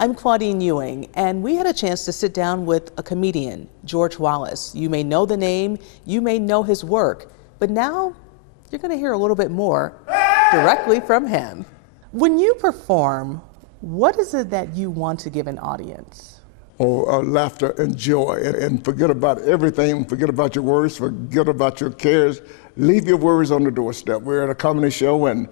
I'm Claudine Ewing, and we had a chance to sit down with a comedian, George Wallace. You may know the name, you may know his work, but now you're going to hear a little bit more directly from him. When you perform, what is it that you want to give an audience? Laughter and joy, and forget about everything, forget about your worries, forget about your cares. Leave your worries on the doorstep. We're at a comedy show, and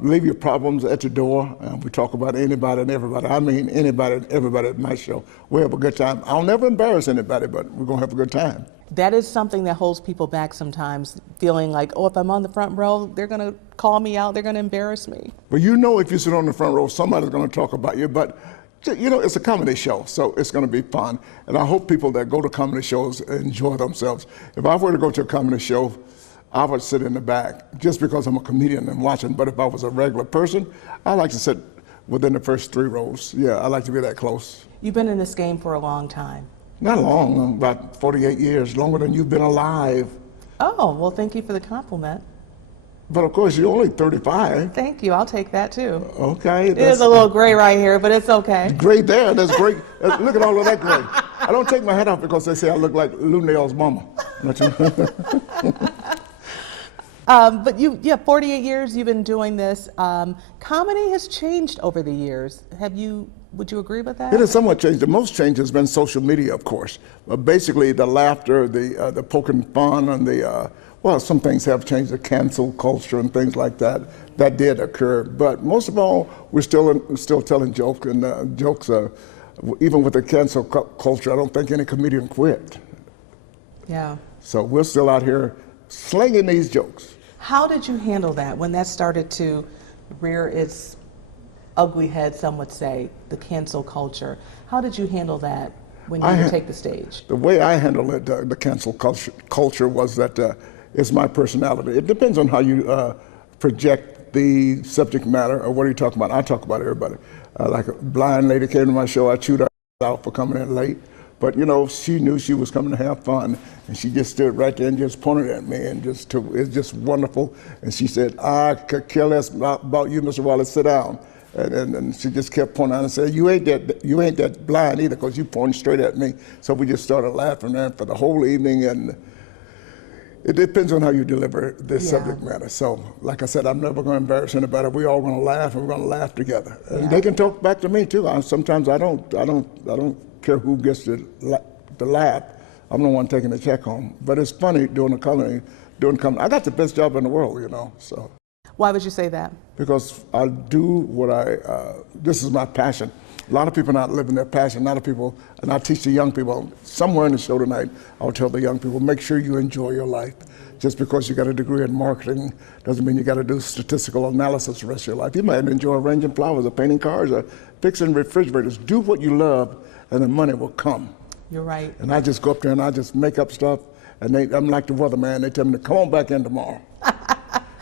leave your problems at your door. We talk about anybody and everybody. I mean anybody and everybody at my show. We have a good time. I'll never embarrass anybody, but we're gonna have a good time. That is something that holds people back sometimes, feeling like, oh, if I'm on the front row, they're gonna call me out, they're gonna embarrass me. Well, you know, if you sit on the front row, somebody's gonna talk about you, but you know, it's a comedy show, so it's gonna be fun. And I hope people that go to comedy shows enjoy themselves. If I were to go to a comedy show, I would sit in the back just because I'm a comedian and watching. But if I was a regular person, I like to sit within the first 3 rows. Yeah, I like to be that close. You've been in this game for a long time. Not long, about 48 years, longer than you've been alive. Oh, well, thank you for the compliment. But of course, you're only 35. Thank you, I'll take that too. Okay. It is a little gray right here, but it's okay. Gray there, that's great. Look at all of that gray. I don't take my hat off because they say I look like Lunel's mama. But 48 years you've been doing this. Comedy has changed over the years. Would you agree with that? It has somewhat changed. The most change has been social media, of course. Basically, the laughter, the poking fun, and well, some things have changed, the cancel culture and things like that. That did occur. But most of all, we're still telling jokes, and jokes are, even with the cancel culture, I don't think any comedian quit. Yeah. So we're still out here slinging these jokes. How did you handle that when that started to rear its ugly head, some would say, the cancel culture? How did you handle that when you would take the stage? The way I handle it, the cancel culture was that it's my personality. It depends on how you project the subject matter or what are you talking about. I talk about everybody. Like a blind lady came to my show, I chewed her out for coming in late. But you know, she knew she was coming to have fun, and she just stood right there and just pointed at me, and it's just wonderful. And she said, "I could care less about you, Mr. Wallace. Sit down." And she just kept pointing out and said, "You ain't that blind either, because you pointed straight at me." So we just started laughing there for the whole evening, and it depends on how you deliver this subject matter. So, like I said, I'm never going to embarrass anybody. We're all going to laugh, and we're going to laugh together. And they can talk back to me too. Sometimes I don't care who gets the laugh. I'm the one taking the check home. But it's funny doing comedy. I got the best job in the world, you know. So. Why would you say that? Because I do what this is my passion. A lot of people are not living their passion. A lot of people, and I teach the young people, somewhere in the show tonight, I'll tell the young people, make sure you enjoy your life. Just because you got a degree in marketing doesn't mean you got to do statistical analysis the rest of your life. You might enjoy arranging flowers or painting cars or fixing refrigerators. Do what you love, and the money will come. You're right. And I just go up there and I just make up stuff, and I'm like the weatherman. They tell me to come on back in tomorrow.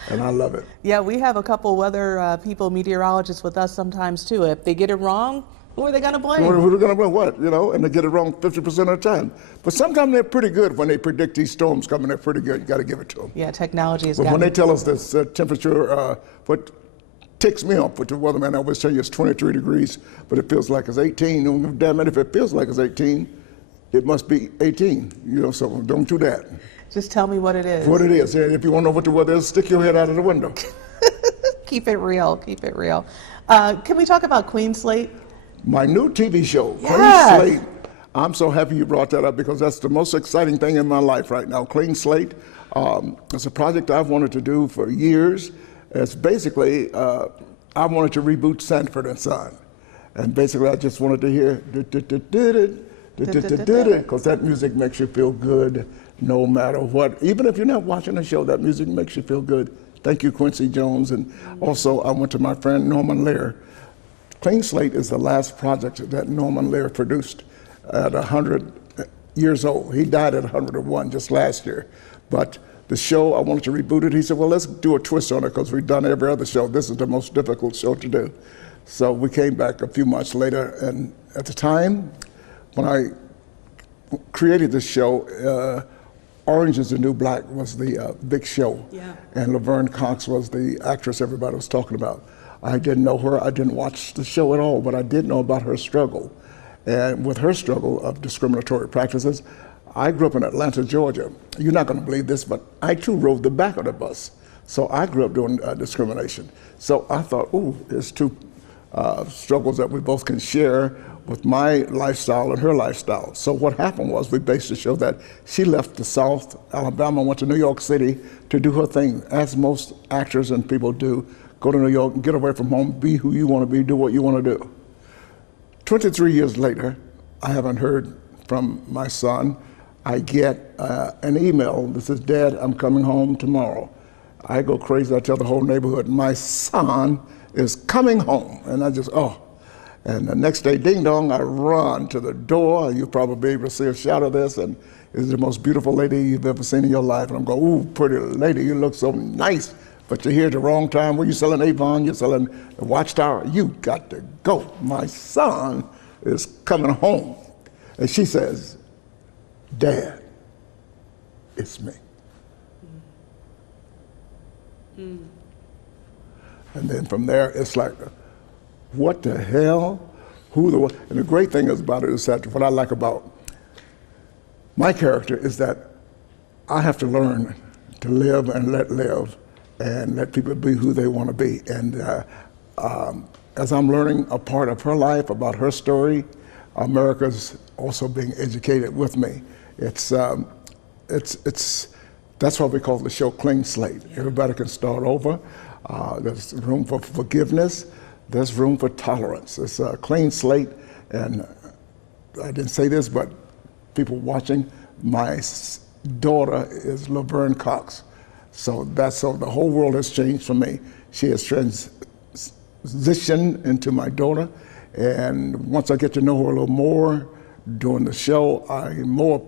And I love it. Yeah, we have a couple weather people, meteorologists with us sometimes too. If they get it wrong, who are they going to blame? Who are they going to blame? What? You know, and they get it wrong 50% of the time. But sometimes they're pretty good when they predict these storms coming. They're pretty good. You got to give it to them. Yeah, technology is. But when they tell us this temperature, what ticks me off with the weatherman, I always tell you it's 23 degrees, but it feels like it's 18. Damn it, if it feels like it's 18, it must be 18. You know, so don't do that. Just tell me what it is. What it is. Yeah, if you want to know what the weather is, stick your head out of the window. Keep it real. Keep it real. Can we talk about Queen Slate? My new TV show, Yes. Clean Slate. I'm so happy you brought that up because that's the most exciting thing in my life right now. Clean Slate. It's a project I've wanted to do for years. It's basically, I wanted to reboot Sanford and Son. And basically I just wanted to hear, because that music makes you feel good no matter what. Even if you're not watching the show, that music makes you feel good. Thank you, Quincy Jones. And also I went to my friend Norman Lear. Clean Slate is the last project that Norman Lear produced at 100 years old. He died at 101 just last year. But the show, I wanted to reboot it. He said, well, let's do a twist on it because we've done every other show. This is the most difficult show to do. So we came back a few months later, and at the time, when I created this show, Orange is the New Black was the big show. Yeah. And Laverne Cox was the actress everybody was talking about. I didn't know her. I didn't watch the show at all, but I did know about her struggle. And with her struggle of discriminatory practices, I grew up in Atlanta, Georgia. You're not going to believe this, but I too rode the back of the bus. So I grew up doing discrimination. So I thought, ooh, there's two struggles that we both can share with my lifestyle and her lifestyle. So what happened was we based the show that she left the South Alabama, went to New York City to do her thing, as most actors and people do. Go to New York, get away from home, be who you want to be, do what you want to do. 23 years later, I haven't heard from my son. I get an email that says, Dad, I'm coming home tomorrow. I go crazy. I tell the whole neighborhood, my son is coming home. And I just, oh. And the next day, ding dong, I run to the door. You'll probably be able to see a shot of this. And it's the most beautiful lady you've ever seen in your life. And I'm going, ooh, pretty lady, you look so nice. But you're here at the wrong time. Were you selling Avon? You're selling the Watchtower. You got to go. My son is coming home. And she says, Dad, it's me. Mm. And then from there, it's like, what the hell? And the great thing about it is that what I like about my character is that I have to learn to live and let people be who they want to be. And as I'm learning a part of her life, about her story, America's also being educated with me. That's why we call the show Clean Slate. Everybody can start over. There's room for forgiveness. There's room for tolerance. It's a clean slate, and I didn't say this, but people watching, my daughter is Laverne Cox. So the whole world has changed for me. She has transitioned into my daughter, and once I get to know her a little more during the show, I'm more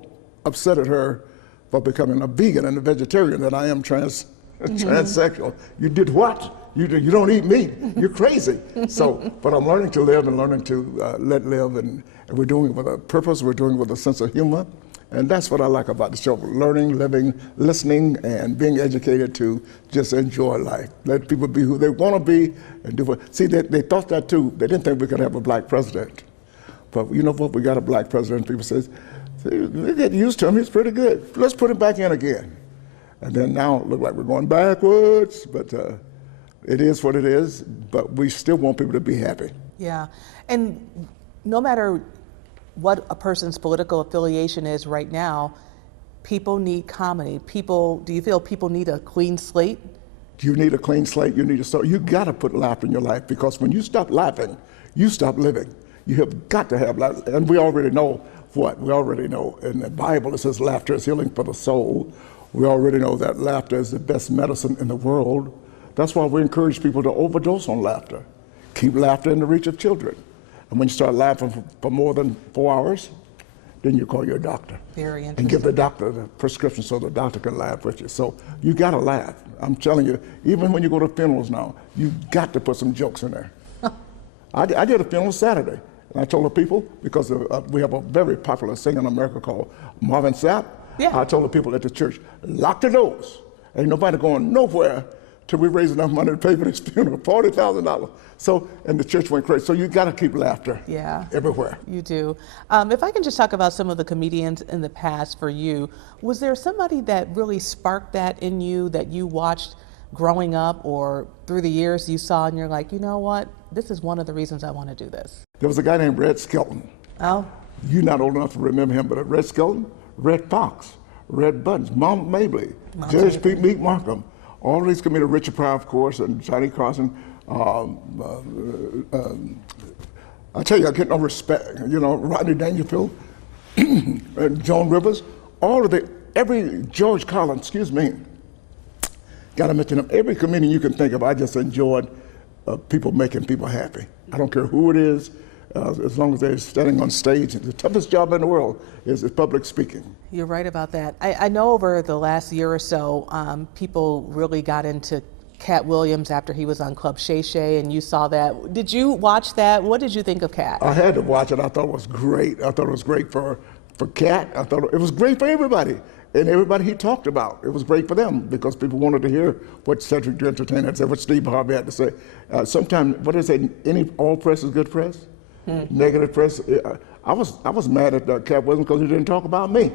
upset at her for becoming a vegan and a vegetarian than I am transsexual. You did what? You don't eat meat. You're crazy. So, but I'm learning to live and learning to let live, and we're doing it with a purpose. We're doing it with a sense of humor, and that's what I like about the show: learning, living, listening, and being educated to just enjoy life. Let people be who they want to be, and do what. See, they thought that too. They didn't think we could have a black president, but you know what? We got a black president. People say, they get used to him. He's pretty good. Let's put him back in again. And then now it looks like we're going backwards, but it is what it is, but we still want people to be happy. Yeah, and no matter what a person's political affiliation is right now, people need comedy. Do you feel people need a clean slate? You need a clean slate, you need to start. You gotta put laughter in your life, because when you stop laughing, you stop living. You have got to have laughter, and we already know what? We already know in the Bible it says laughter is healing for the soul. We already know that laughter is the best medicine in the world. That's why we encourage people to overdose on laughter. Keep laughter in the reach of children. And when you start laughing for more than 4 hours, then you call your doctor. Very interesting. And give the doctor the prescription so the doctor can laugh with you. So you gotta laugh. I'm telling you, even when you go to funerals now, you got to put some jokes in there. I did a funeral Saturday, and I told the people, because we have a very popular singer in America called Marvin Sapp. Yeah. I told the people at the church, lock the doors. Ain't nobody going nowhere till we raise enough money to pay for this funeral, $40,000. So, and the church went crazy. So you got to keep laughter everywhere. You do. If I can just talk about some of the comedians in the past for you, was there somebody that really sparked that in you that you watched growing up or through the years you saw and you're like, you know what, this is one of the reasons I want to do this? There was a guy named Red Skelton. Oh. You're not old enough to remember him, but Red Skelton, Red Fox, Red Buttons, Mom Mabley, Judge Pete Meek Markham, all these comedians, Richard Pryor, of course, and Johnny Carson. I tell you, I get no respect. You know, Rodney Dangerfield, Joan Rivers, every George Collins, excuse me, got to mention them. Every comedian you can think of, I just enjoyed people making people happy. I don't care who it is, as long as they're standing on stage. The toughest job in the world is public speaking. You're right about that. I know over the last year or so, people really got into Cat Williams after he was on Club Shay Shay, and you saw that. Did you watch that? What did you think of Cat? I had to watch it. I thought it was great. I thought it was great for For Cat, I thought it was great for everybody. And everybody he talked about, it was great for them because people wanted to hear what Cedric the Entertainer had to say, what Steve Harvey had to say. Sometimes, what do they say, all press is good press? Negative press. I was mad at Cat Williams because he didn't talk about me.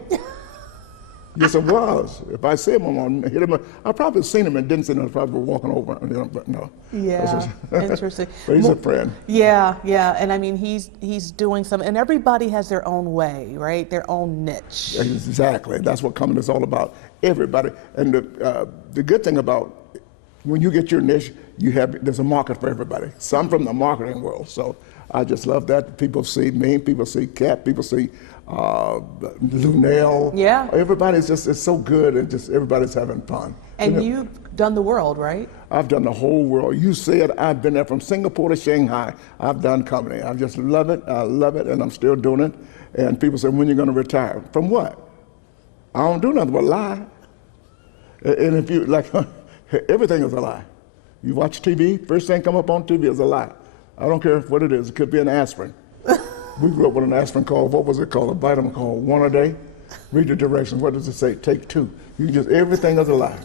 Yes, it was. If I see him, I'm going to hit him. I probably seen him and didn't see him. I probably walking over, but no. Yeah, interesting. But he's a friend. Yeah, and I mean, he's doing some, and everybody has their own way, right? Their own niche. Exactly. That's what comedy is all about. Everybody. And the good thing about when you get your niche, there's a market for everybody. So I'm from the marketing world, so I just love that. People see me, people see Cat, people see Lunel. Yeah. Everybody's just, it's so good and just everybody's having fun. And you've done the world, right? I've done the whole world. You said I've been there from Singapore to Shanghai. I've done comedy. I just love it. I love it, and I'm still doing it. And people say, when are you going to retire? From what? I don't do nothing but lie. And if you, like, everything is a lie. You watch TV, first thing come up on TV is a lie. I don't care what it is. It could be an aspirin. We grew up with an aspirin called, what was it called? A vitamin called one a day. Read the directions. What does it say? Take 2. Everything is a lie.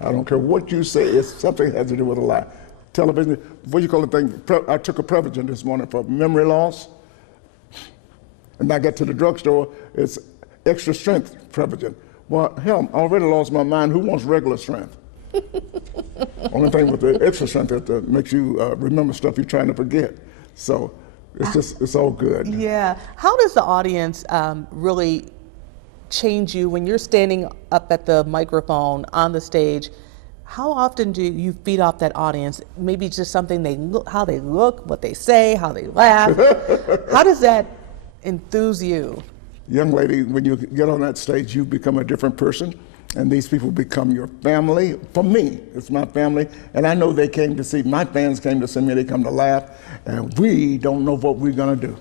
I don't care what you say. It's something that has to do with a lie. Television, what do you call the thing? I took a Prevagen this morning for memory loss. And I got to the drugstore, it's extra strength Prevagen. Well, hell, I already lost my mind. Who wants regular strength? Only thing with the extra strength that makes you remember stuff you're trying to forget. So it's all good. Yeah. How does the audience really change you when you're standing up at the microphone on the stage? How often do you feed off that audience? Maybe just something how they look, what they say, how they laugh. How does that enthuse you? Young lady, when you get on that stage, you become a different person, and these people become your family. For me, it's my family, and I know they came to see, my fans came to see me, they come to laugh, and we don't know what we're gonna do.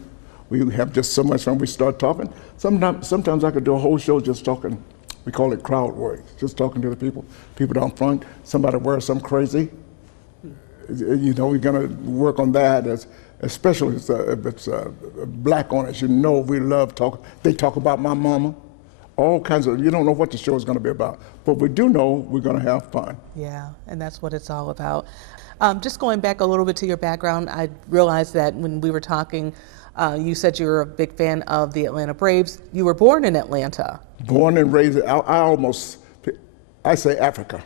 We have just so much fun, we start talking. Sometimes I could do a whole show just talking. We call it crowd work, just talking to the people down front. Somebody wears something crazy. You know, we're gonna work on that, especially if it's black on it. You know, we love talking. They talk about my mama, all kinds of, you don't know what the show is gonna be about, but we do know we're gonna have fun. Yeah, and that's what it's all about. Just going back a little bit to your background, I realized that when we were talking, you said you were a big fan of the Atlanta Braves. You were born in Atlanta. Born and raised, I say Africa.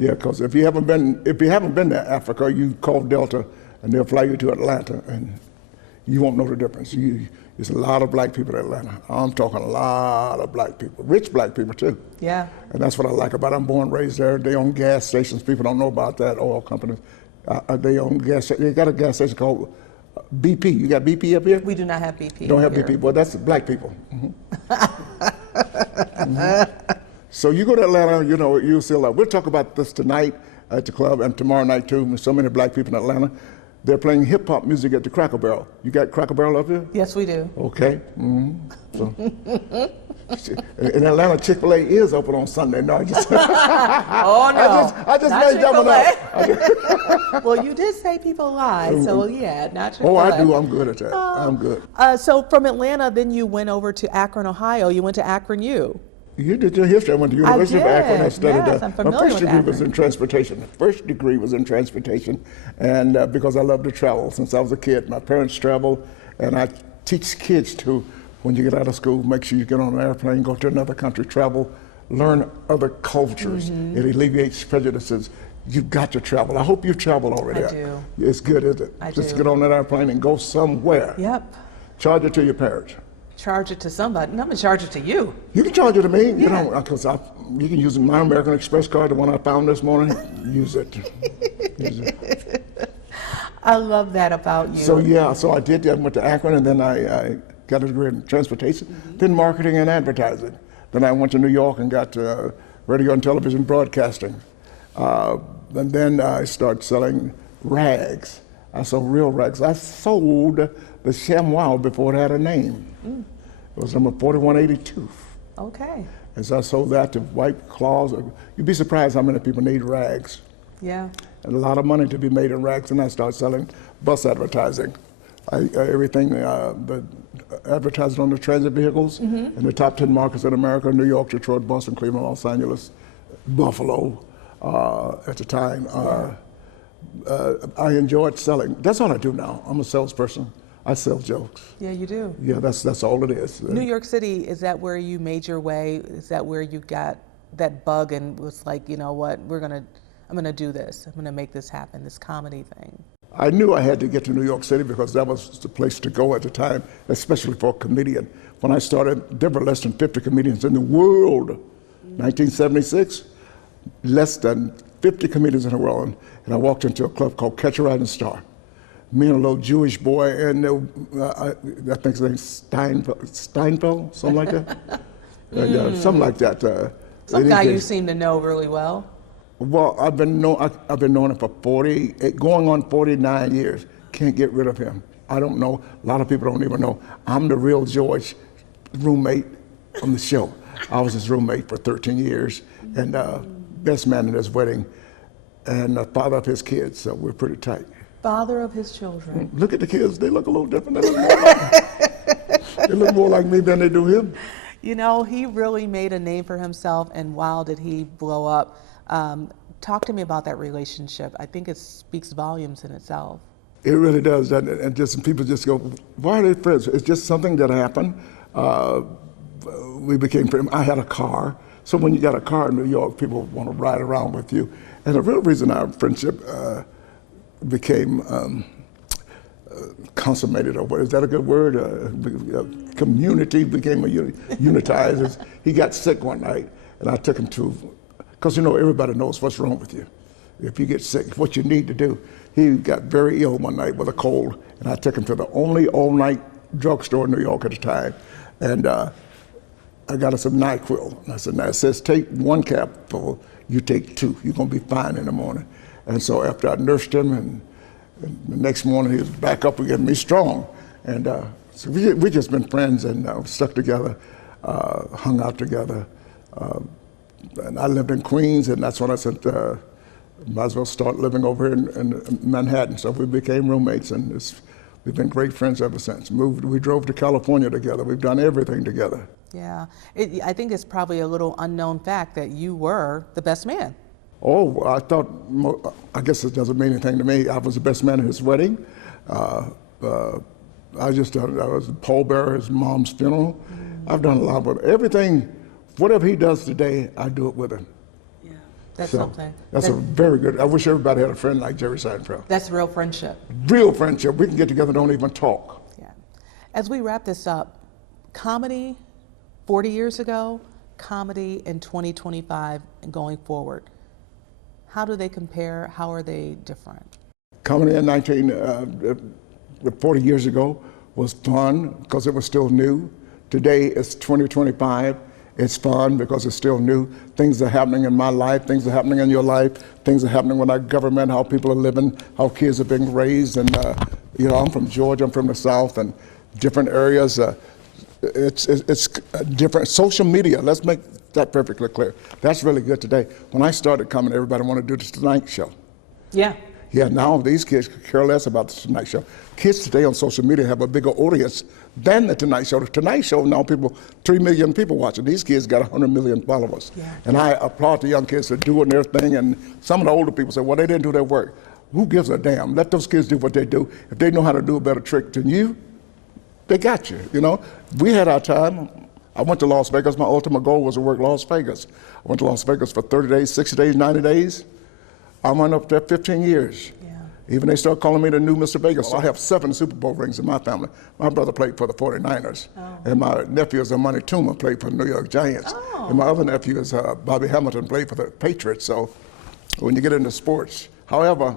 Yeah, because if you haven't been to Africa, you call Delta and they'll fly you to Atlanta and you won't know the difference. There's a lot of black people in Atlanta. I'm talking a lot of black people, rich black people too. Yeah. And that's what I like about it. I'm born and raised there. They own gas stations. People don't know about that, oil companies. They own gas, they got a gas station called BP. You got BP up here? We do not have BP. Don't have BP. Well, that's black people. So you go to Atlanta, you know, you'll see a lot. We'll talk about this tonight at the club and tomorrow night too. There's so many black people in Atlanta. They're playing hip hop music at the Cracker Barrel. You got Cracker Barrel up here? Yes, we do. Okay. So, in Atlanta, Chick-fil-A is open on Sunday. No, I just. Oh no! I just made that one up. Well, you did say people lie, so yeah, not Chick-fil-A. Oh, I do. I'm good at that. I'm good. So from Atlanta, then you went over to Akron, Ohio. You went to Akron U. You did your history. I went to the University of Akron. I studied yes, I'm familiar my first with degree Akron. was in transportation. The first degree was in transportation, and because I love to travel since I was a kid. My parents travel, and I teach kids to, when you get out of school, make sure you get on an airplane, go to another country, travel, learn other cultures. It alleviates prejudices. You've got to travel. I hope you've traveled already. I do. It's good, isn't it? I Just do. get on that airplane and go somewhere. Yep. Charge it to your parents. Charge it to somebody. No, I'm gonna charge it to you. You can charge it to me, Yeah. you know, because you can use my American Express card, the one I found this morning. Use it. Use it. I love that about you. So yeah, so I did that. I went to Akron, and then I got a degree in transportation, then marketing and advertising. Then I went to New York and got radio and television broadcasting. And then I started selling rags. I sold real rags. I sold the ShamWow before it had a name. It was number 4182. Okay. And so I sold that to wipe cloths. You'd be surprised how many people need rags. Yeah. And a lot of money to be made in rags. And I started selling bus advertising. Everything, the advertising on the transit vehicles in the top 10 markets in America: New York, Detroit, Boston, Cleveland, Los Angeles, Buffalo at the time. I enjoyed selling. That's all I do now. I'm a salesperson. I sell jokes. Yeah, you do. Yeah, that's all it is. New York City, is that where you made your way? Is that where you got that bug and was like, you know what, I'm gonna do this. I'm gonna make this happen, this comedy thing. I knew I had to get to New York City because that was the place to go at the time, especially for a comedian. When I started, there were less than 50 comedians in the world. 1976, less than 50 comedians in the world. And I walked into a club called Catch a Rising Star. Me and a little Jewish boy, and I think his name's Seinfeld, something like that. Something like that. Some guy you seem to know really well. Well, I've been knowing him for going on 49 years. Can't get rid of him. I don't know. A lot of people don't even know. I'm the real George roommate on the show. I was his roommate for 13 years, and best man at his wedding, and the father of his kids. So we're pretty tight. Father of his children. Look at the kids. They look a little different. They look more like me than they do him. You know, he really made a name for himself, and wow, did he blow up. Talk to me about that relationship. I think it speaks volumes in itself. It really does, doesn't it? And just people just go, why are they friends? It's just something that happened. We became friends. I had a car. So when you got a car in New York, people want to ride around with you. And the real reason our friendship became consummated, or what is that a good word? Community became unitized. He got sick one night, and I took him to, because you know everybody knows what's wrong with you. If you get sick, what you need to do. He got very ill one night with a cold, and I took him to the only all-night drugstore in New York at the time, and I got us some NyQuil. And I said, now it says take one capful, you take two. You're gonna be fine in the morning. And so after I nursed him, and the next morning he was back up again, me strong. And so we just been friends and stuck together, hung out together. And I lived in Queens, and that's when I said, might as well start living over here in Manhattan. So we became roommates, and we've been great friends ever since. We drove to California together. We've done everything together. Yeah, I think it's probably a little unknown fact that you were the best man. Oh, I guess it doesn't mean anything to me. I was the best man at his wedding. I was the pallbearer at his mom's funeral. I've done a lot, but everything, whatever he does today, I do it with him. Yeah, that's something. That's a very good, I wish everybody had a friend like Jerry Seinfeld. That's real friendship. Real friendship. We can get together and don't even talk. Yeah. As we wrap this up, comedy 40 years ago, comedy in 2025 and going forward. How do they compare? How are they different? Comedy in 40 years ago was fun because it was still new. Today it's 2025. It's fun because it's still new. Things are happening in my life, things are happening in your life, things are happening with our government, how people are living, how kids are being raised. And you know, I'm from Georgia, I'm from the South, and different areas. It's different. Social media, let's make that perfectly clear. That's really good today. When I started coming, everybody wanted to do the Tonight Show. Yeah. Yeah, now these kids care less about the Tonight Show. Kids today on social media have a bigger audience than the Tonight Show. The Tonight Show, now 3 million people watching. These kids got 100 million followers. Yeah. And I applaud the young kids for doing their thing, and some of the older people say, well, they didn't do their work. Who gives a damn? Let those kids do what they do. If they know how to do a better trick than you, they got you, you know? We had our time. I went to Las Vegas. My ultimate goal was to work Las Vegas. I went to Las Vegas for 30 days, 60 days, 90 days. I went up there 15 years. Yeah. Even they start calling me the new Mr. Vegas. I have 7 Super Bowl rings in my family. My brother played for the 49ers. Oh. And my nephew is Money Tuma, played for the New York Giants. Oh. And my other nephew is Bobby Hamilton, played for the Patriots. So when you get into sports, however,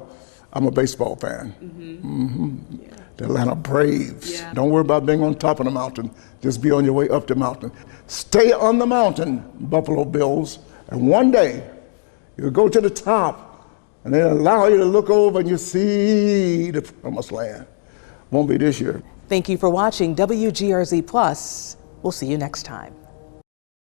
I'm a baseball fan. Mm-hmm. Mm-hmm. Yeah. The Atlanta Braves. Yeah. Don't worry about being on top of the mountain. Just be on your way up the mountain. Stay on the mountain, Buffalo Bills, and one day you'll go to the top and they'll allow you to look over and you see the promised land. Won't be this year. Thank you for watching WGRZ Plus. We'll see you next time.